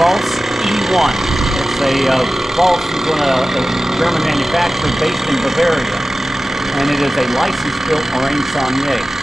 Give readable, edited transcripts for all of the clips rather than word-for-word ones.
Pfalz E.1. It's a Pfalz is a German manufacturer based in Bavaria, and it is a license-built Marine Saunier.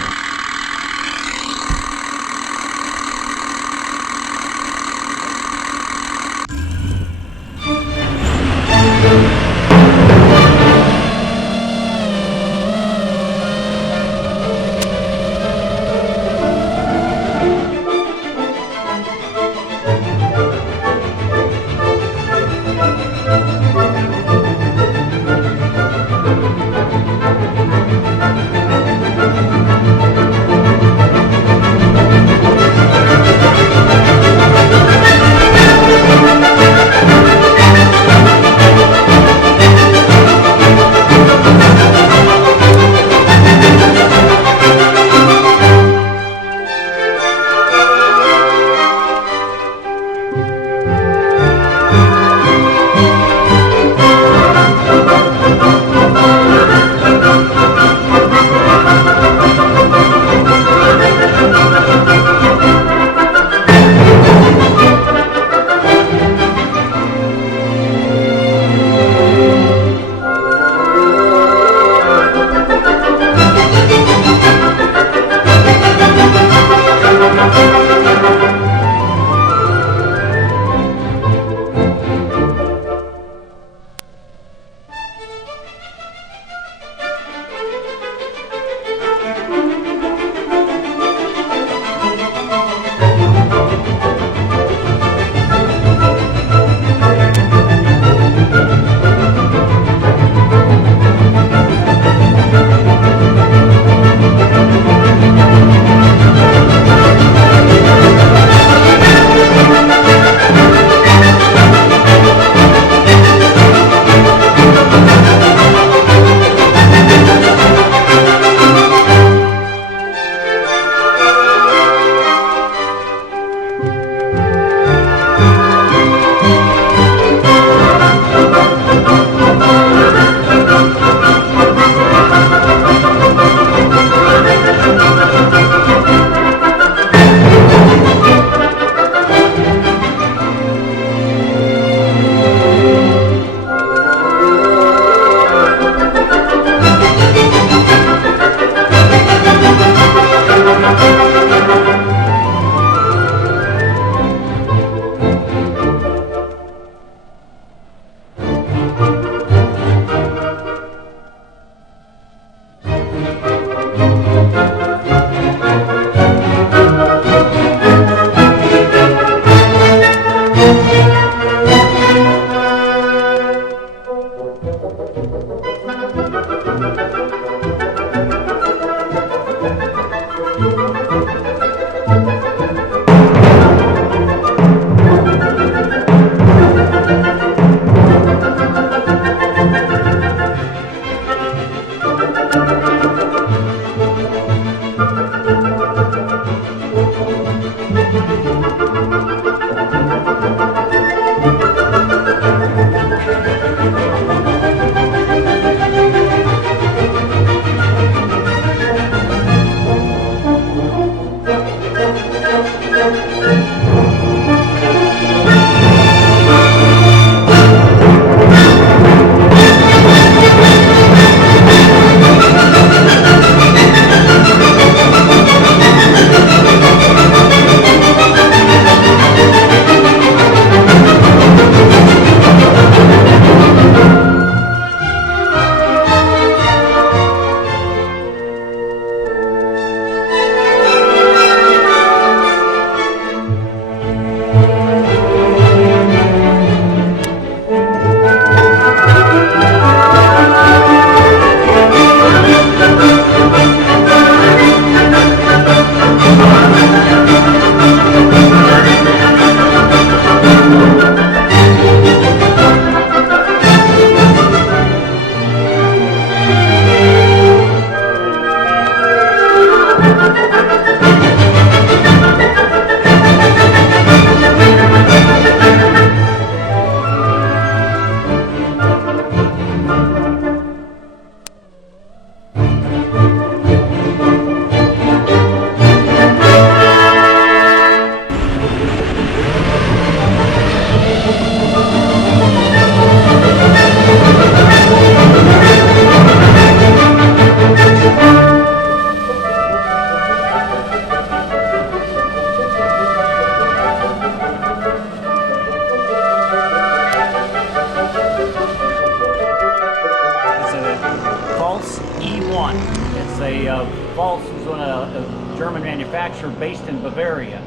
E.1. It's a Pfalz E.1 a German manufacturer based in Bavaria,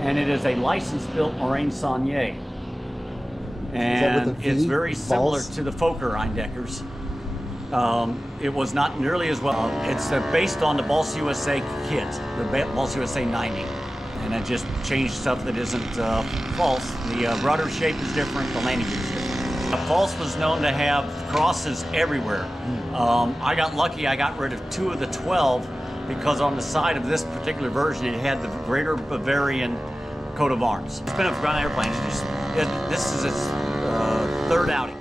and it is a license-built Marine Saunier. And it's very similar to the Fokker Eindeckers. It was not nearly as well. It's based on the Pfalz USA kit, the Pfalz USA 90. And it just changed stuff that isn't false. The rudder shape is different, the landing gear is different. Pfalz was known to have crosses everywhere. I got lucky, I got rid of 2 of the 12 because on the side of this particular version it had the Greater Bavarian coat of arms. It's been a fun airplane. This is its 3rd outing.